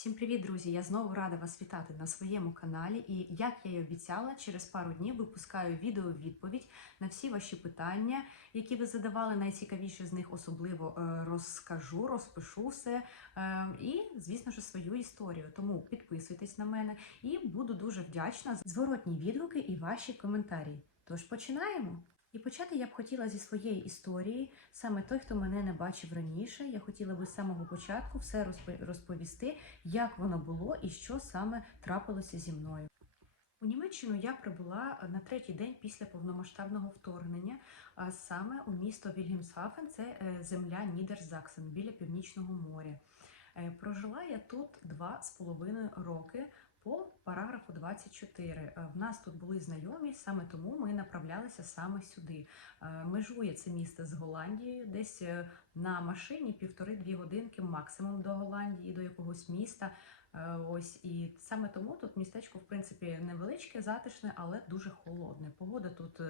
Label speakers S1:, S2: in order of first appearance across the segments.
S1: Всім привіт, друзі! Я знову рада вас вітати на своєму каналі. І як я й обіцяла, через пару днів випускаю відео-відповідь на всі ваші питання, які ви задавали. Найцікавіше з них особливо е, розкажу, розпишу все е, і, звісно ж, свою історію. Тому підписуйтесь на мене і буду дуже вдячна за зворотні відгуки і ваші коментарі. Тож починаємо. І почати я б хотіла зі своєї історії. Саме той, хто мене не бачив раніше, я хотіла би з самого початку все розпо- розповісти, як воно було і що саме трапилося зі мною. У Німеччину я прибула на третій день після повномасштабного вторгнення, а саме у місто Вільгельмсхафен, це е, земля Нідерзаксен біля Північного моря. Е, Прожила я тут два з половиною роки по параграфу 24. Е, В нас тут були знайомі, саме тому ми направлялися саме сюди. Е, Межує це місто з Голландією, десь е, на машині півтори-дві годинки максимум до Голландії, до якогось міста. Ось і саме тому тут містечко, в принципі, невеличке, затишне, але дуже холодне. Погода тут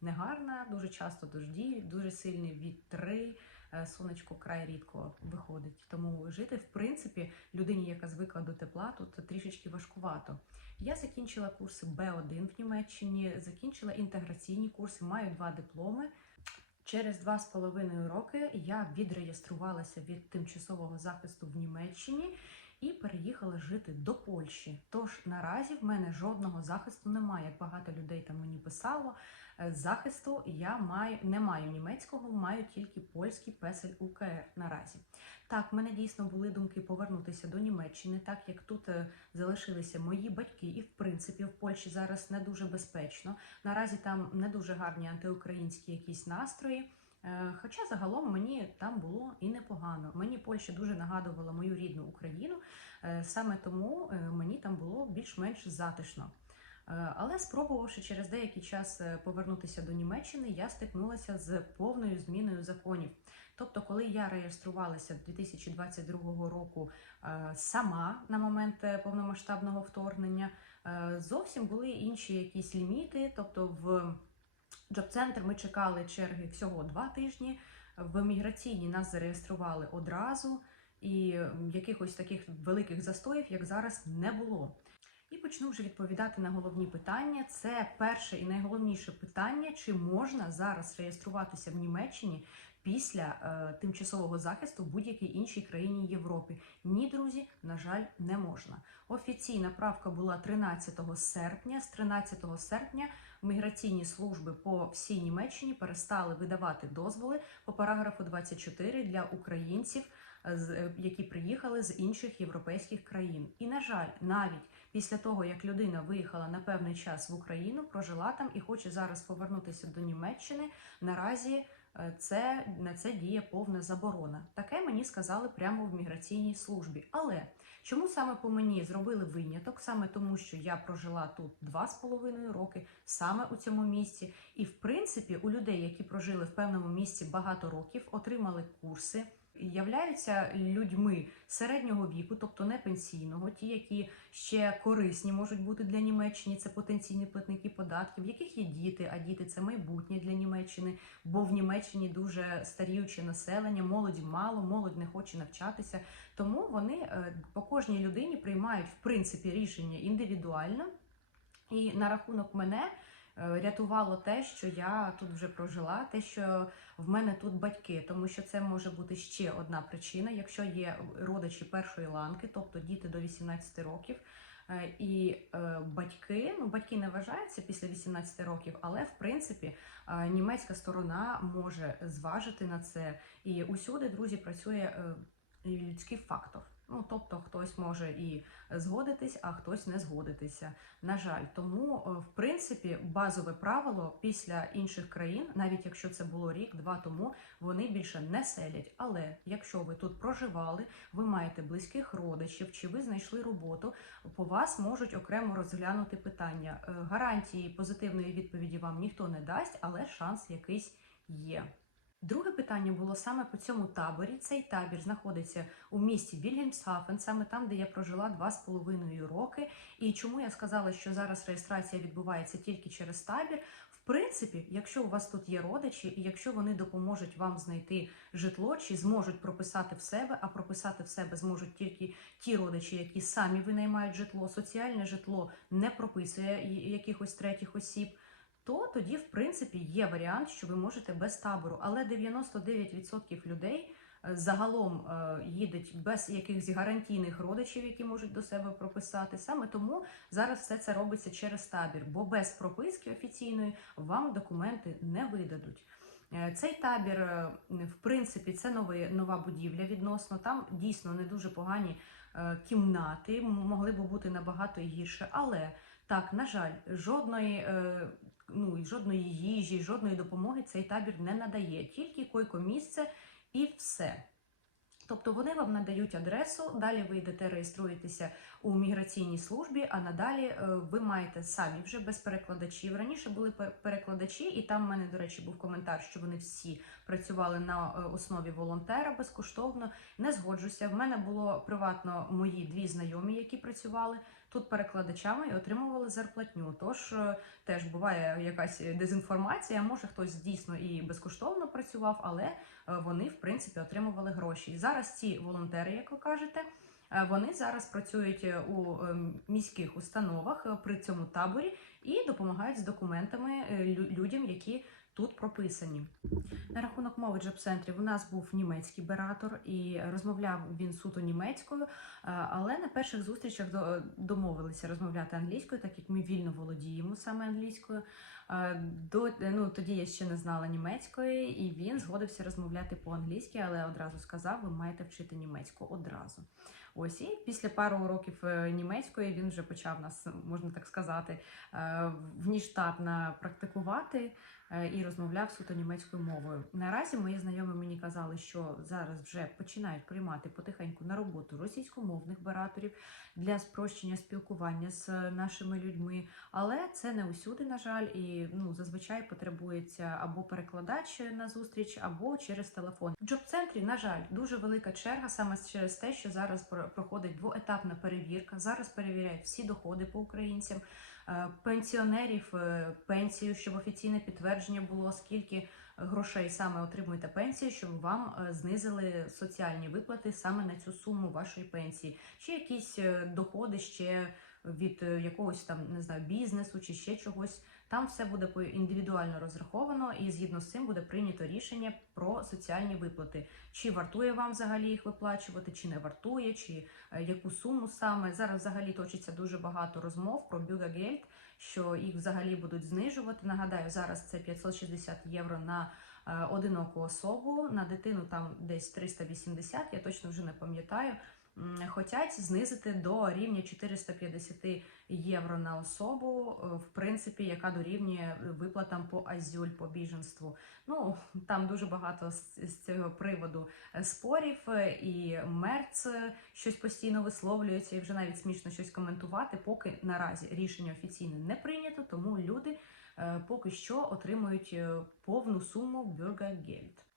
S1: негарна, дуже часто дожді, дуже сильні вітри. Е, Сонечко край рідко виходить. Тому жити, в принципі, людині, яка звикла до тепла, тут трішечки важкувато. Я закінчила курси Б1 в Німеччині, закінчила інтеграційні курси, маю два дипломи. Через два з половиною роки я відреєструвалася від тимчасового захисту в Німеччині і переїхала жити до Польщі. Тож наразі в мене жодного захисту немає. Як багато людей там мені писало, е, захисту я маю не маю німецького, маю тільки польський песель УКР наразі. Так, в мене дійсно були думки повернутися до Німеччини, так як тут е, залишилися мої батьки, і в принципі в Польщі зараз не дуже безпечно. Наразі там не дуже гарні антиукраїнські якісь настрої. Е, Хоча загалом мені там було і непогано. Мені Польща дуже нагадувала мою рідну Україну, е, саме тому е, мені там було більш-менш затишно. Але спробувавши через деякий час повернутися до Німеччини, я стикнулася з повною зміною законів. Тобто, коли я реєструвалася 2022 року сама на момент повномасштабного вторгнення, зовсім були інші якісь ліміти. Тобто, в Джоб-центр ми чекали черги всього два тижні. В міграційні нас зареєстрували одразу, і якихось таких великих застоїв, як зараз, не було. І почну вже відповідати на головні питання. Це перше і найголовніше питання: чи можна зараз реєструватися в Німеччині після е, тимчасового захисту в будь-якій іншій країні Європи? Ні, друзі, на жаль, не можна. Офіційна правка була 13 серпня. З 13 серпня міграційні служби по всій Німеччині перестали видавати дозволи по параграфу 24 для українців, е, з- е, які приїхали з інших європейських країн. І на жаль, навіть після того як людина виїхала на певний час в Україну, прожила там і хоче зараз повернутися до Німеччини. Наразі це на це діє повна заборона. Таке мені сказали прямо в міграційній службі. Але чому саме по мені зробили виняток? Саме тому, що я прожила тут два з половиною роки, саме у цьому місці. І в принципі, у людей, які прожили в певному місці багато років, отримали курси. Являються людьми середнього віку, тобто не пенсійного, ті, які ще корисні можуть бути для Німеччини, це потенційні платники податків, в яких є діти, а діти це майбутнє для Німеччини, бо в Німеччині дуже старіюче населення, молоді мало, молодь не хоче навчатися. Тому вони е, по кожній людині приймають в принципі рішення індивідуально. І на рахунок мене рятувало те, що я тут вже прожила, те, що в мене тут батьки, тому що це може бути ще одна причина, якщо є родичі першої ланки, тобто діти до 18 років. е, І е, батьки, ну батьки не вважаються після 18 років, але в принципі е, німецька сторона може зважити на це. І усюди, друзі, працює е, людський фактор. Ну, тобто хтось може і згодитись, а хтось не згодитися. На жаль, тому е, в принципі базове правило після інших країн, навіть якщо це було рік-два тому, вони більше не селять. Але якщо ви тут проживали, ви маєте близьких родичів, чи ви знайшли роботу, по вас можуть окремо розглянути питання. Е, Гарантії позитивної відповіді вам ніхто не дасть, але шанс якийсь є. Друге питання було саме по цьому таборі. Цей табір знаходиться у місті Вільгельмсхафен, саме там, де я прожила два з половиною роки. І чому я сказала, що зараз реєстрація відбувається тільки через табір? В принципі, якщо у вас тут є родичі, і якщо вони допоможуть вам знайти житло, чи зможуть прописати в себе, а прописати в себе зможуть тільки ті родичі, які самі винаймають житло, соціальне житло не прописує якихось третіх осіб. То тоді, в принципі, є варіант, що ви можете без табору, але 99% людей е, загалом е, їдуть без якихось гарантійних родичів, які можуть до себе прописати. Саме тому зараз все це робиться через табір, бо без прописки офіційної вам документи не видадуть. Е, Цей табір, в принципі, це новий, нова будівля відносно. Там дійсно не дуже погані кімнати, могли б бути набагато гірше. Але так, на жаль, жодної, ну, жодної їжі, жодної допомоги цей табір не надає, тільки койко-місце і все. Тобто вони вам надають адресу, далі ви йдете реєструєтеся у міграційній службі, а надалі е, ви маєте самі вже без перекладачів. Раніше були перекладачі, і там в мене, до речі, був коментар, що вони всі працювали на е, основі волонтера безкоштовно. Не згоджуся. В мене було приватно мої дві знайомі, які працювали тут перекладачами і отримували зарплатню. Тож е, теж буває якась дезінформація. Може хтось дійсно і безкоштовно працював, але е, вони в принципі отримували гроші. І зараз ці волонтери, як ви кажете. е, Вони зараз працюють у е, міських установах при цьому таборі і допомагають з документами е, людям, які тут прописані. На рахунок мови джоб-центрів у нас був німецький бератор і розмовляв він суто німецькою, е, але на перших зустрічах до- домовилися розмовляти англійською, так як ми вільно володіємо саме англійською. Е, До ну тоді я ще не знала німецької, і він згодився розмовляти по-англійськи, але одразу сказав: ви маєте вчити німецьку одразу. Ось і після пару уроків е, німецької він вже почав нас, можна так сказати, е, вніштатно практикувати і розмовляв суто німецькою мовою. Наразі мої знайомі мені казали, що зараз вже починають приймати потихеньку на роботу російськомовних бараторів для спрощення спілкування з е, нашими людьми, але це не усюди, на жаль, і ну зазвичай потребується або перекладач на зустріч, або через телефон. В джоб-центрі, на жаль, дуже велика черга саме через те, що зараз про- проходить двоетапна перевірка. Зараз перевіряють всі доходи по українцям, е, пенсіонерів, е, пенсію, щоб офіційне підтвердження було, скільки грошей саме отримуєте пенсію, щоб вам е, знизили соціальні виплати саме на цю суму вашої пенсії, чи якісь е, доходи ще від е, якогось там не знаю бізнесу чи ще чогось. Там все буде індивідуально розраховано, і згідно з цим буде прийнято рішення про соціальні виплати. Чи вартує вам взагалі їх виплачувати, чи не вартує, чи е, яку суму саме зараз взагалі точиться дуже багато розмов про бюгагельд, що їх взагалі будуть знижувати. Нагадаю, зараз це 560 євро на е, одиноку особу, на дитину там десь 380, я точно вже не пам'ятаю. М, Хотять знизити до рівня 450 євро на особу, е, в принципі, яка дорівнює виплатам по азюль, по біженству. Ну там дуже багато з, цього приводу е, спорів, е, і Мерц е, щось постійно висловлюється, і вже навіть смішно щось коментувати, поки наразі рішення офіційне не прийнято, тому люди е, поки що отримують е, повну суму Бюргергельд.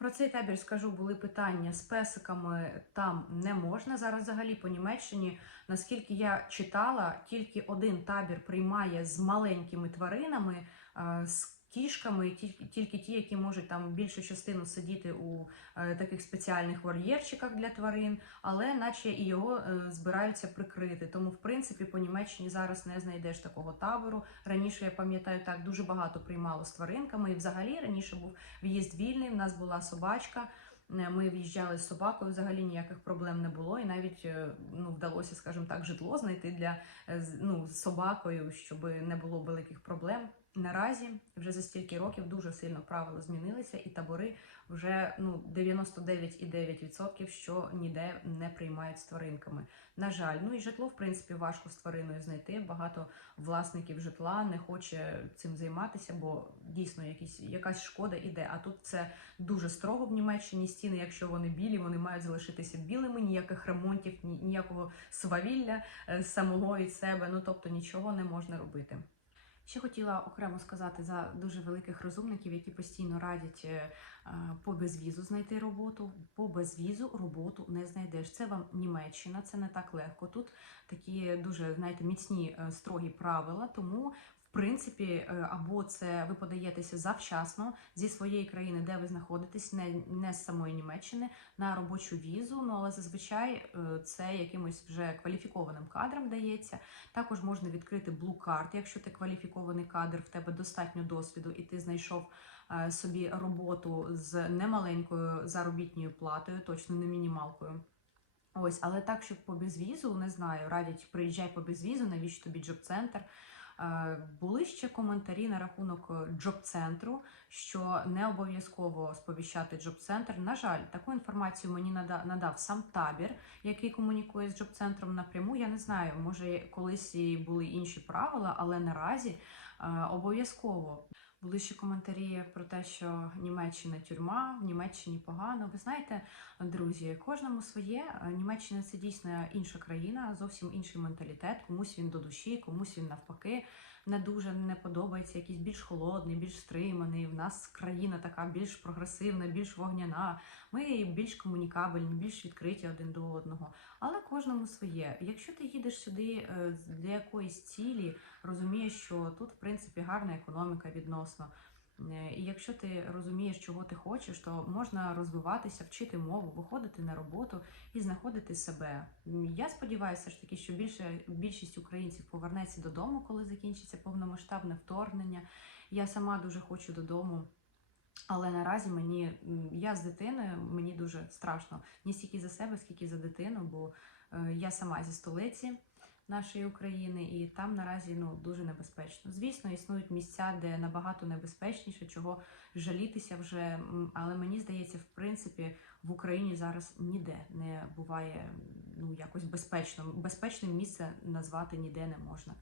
S1: Про цей табір скажу, були питання з песиками там не можна. Зараз взагалі по Німеччині, наскільки я читала, тільки один табір приймає з маленькими тваринами, е, з кішками, тільки, ті, які можуть там більшу частину сидіти у е, таких спеціальних вольєрчиках для тварин, але наче і його е, збираються прикрити. Тому, в принципі, по Німеччині зараз не знайдеш такого табору. Раніше я пам'ятаю так, дуже багато приймало з тваринками. І взагалі раніше був в'їзд вільний. В нас була собачка. Е, Ми в'їжджали з собакою, взагалі ніяких проблем не було, і навіть ну вдалося, скажімо так, житло знайти для ну собакою, щоб не було великих проблем. Наразі вже за стільки років дуже сильно правила змінилися, і табори вже ну 99,9% що ніде не приймають з тваринками. На жаль, ну і житло в принципі важко з твариною знайти. Багато власників житла не хоче цим займатися, бо дійсно якісь якась шкода іде. А тут це дуже строго в Німеччині. Стіни, якщо вони білі, вони мають залишитися білими. Ніяких ремонтів, ні- ніякого свавілля е, самого від себе. Ну тобто нічого не можна робити. Ще хотіла окремо сказати за дуже великих розумників, які постійно радять е, по безвізу знайти роботу. По безвізу роботу не знайдеш. Це вам Німеччина, це не так легко. Тут такі дуже знаєте, міцні е, строгі правила. Тому принципі, е, або це ви подаєтеся завчасно зі своєї країни, де ви знаходитесь, не, не з самої Німеччини, на робочу візу. Ну але зазвичай е, це якимось вже кваліфікованим кадрам дається. Також можна відкрити Blue Card, якщо ти кваліфікований кадр, в тебе достатньо досвіду, і ти знайшов е, собі роботу з немаленькою заробітною платою, точно не мінімалкою. Ось, але так, щоб по безвізу, не знаю, радять приїжджай по безвізу, навіщо тобі джоб-центр. Е, Були ще коментарі на рахунок е, джоб-центру, що не обов'язково сповіщати джоб-центр. На жаль, таку інформацію мені нада- надав сам табір, який комунікує з джоб-центром напряму. Я не знаю, може колись і були інші правила, але наразі е, обов'язково. Були ще коментарі про те, що Німеччина тюрма, в Німеччині погано. Ви знаєте, друзі, кожному своє. Німеччина це дійсно інша країна, зовсім інший менталітет. Комусь він до душі, комусь він навпаки не дуже не подобається. Якийсь більш холодний, більш стриманий. В нас країна така більш прогресивна, більш вогняна. Ми більш комунікабельні, більш відкриті один до одного. Але кожному своє. Якщо ти їдеш сюди е, для якоїсь цілі, розумієш, що тут в принципі гарна економіка відносно. Е, І якщо ти розумієш, чого ти хочеш, то можна розвиватися, вчити мову, виходити на роботу і знаходити себе. Я сподіваюся ж таки, що більше більшість українців повернеться додому, коли закінчиться повномасштабне вторгнення. Я сама дуже хочу додому. Але наразі мені я з дитиною, мені дуже страшно не стільки за себе, скільки за дитину, бо е, я сама зі столиці нашої України, і там наразі ну дуже небезпечно. Звісно, існують місця, де набагато небезпечніше, чого жалітися вже. Але мені здається, в принципі, в Україні зараз ніде не буває ну якось безпечно. Безпечним місце назвати ніде не можна.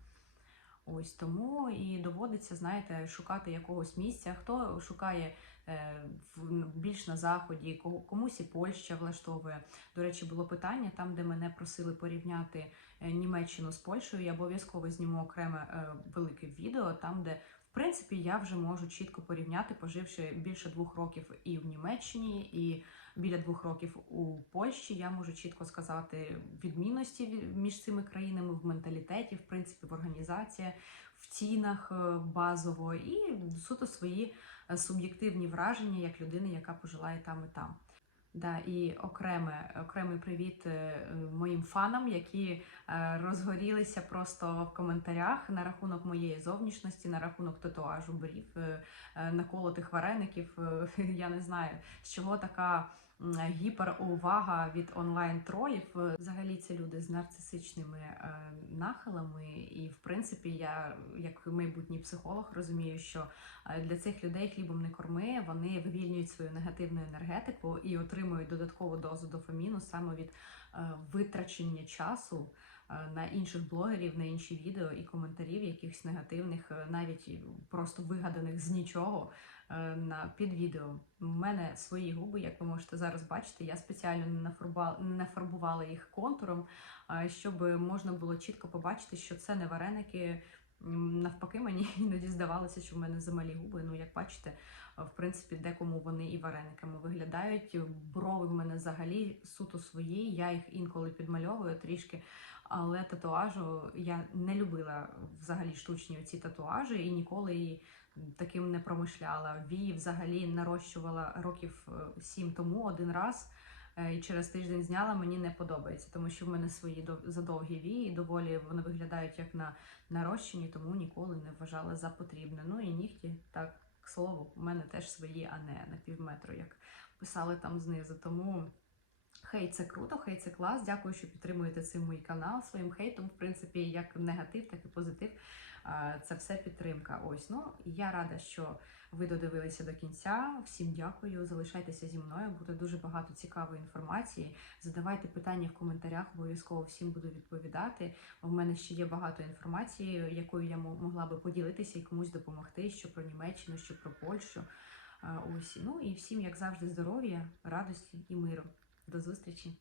S1: Ось тому і доводиться, знаєте, шукати якогось місця. Хто шукає е, в більш на заході, комусь і Польща влаштовує. До речі, було питання там, де мене просили порівняти е, Німеччину з Польщею. Я обов'язково зніму окреме е, велике відео, там, де в принципі я вже можу чітко порівняти, поживши більше двох років і в Німеччині, і біля двох років у Польщі. Я можу чітко сказати відмінності між цими країнами в менталітеті, в принципі, в організації, в цінах е, базово і суто свої е, суб'єктивні враження як людини, яка пожила і там, і там. Да, і окреме, окремий привіт е, моїм фанам, які розгорілися просто в коментарях на рахунок моєї зовнішності, на рахунок татуажу брів, наколотих вареників. Я не знаю, з чого така гіперувага від онлайн-тролів. Взагалі це люди з нарцисичними е, нахилами, і в принципі, я як майбутній психолог розумію, що е, для цих людей хлібом не корми, вони вивільнюють свою негативну енергетику і отримують додаткову дозу дофаміну саме від е, витрачення часу на інших блогерів, на інші відео і коментарів, якихось негативних, е, навіть просто вигаданих з нічого е, на під відео. У мене свої губи, як ви можете зараз бачити, я спеціально не нафарбувала, не фарбувала їх контуром, е, щоб можна було чітко побачити, що це не вареники. Навпаки, мені іноді здавалося, що в мене замалі губи. Ну, як бачите, е, в принципі, декому вони і варениками виглядають. Брови в мене взагалі суто свої. Я їх інколи підмальовую трішки. Але татуажу я не любила взагалі штучні ці татуажі і ніколи її таким не промишляла. Вії взагалі нарощувала років е, сім тому один раз. е, І через тиждень зняла, мені не подобається, тому що в мене свої дов- задовгі вії, доволі вони виглядають як на нарощені, тому ніколи не вважала за потрібне. Ну і нігті, так, к слову, у мене теж свої, а не на півметру, як писали там знизу. Тому хейт це круто, хейт це клас. Дякую, що підтримуєте цим мій канал своїм хейтом. В принципі, як негатив, так і позитив. Це все підтримка. Ось ну я рада, що ви додивилися до кінця. Всім дякую. Залишайтеся зі мною. Буде дуже багато цікавої інформації. Задавайте питання в коментарях. Обов'язково всім буду відповідати. У мене ще є багато інформації, якою я могла би поділитися і комусь допомогти, що про Німеччину, що про Польщу. Ось ну і всім, як завжди, здоров'я, радості і миру. До зустрічі!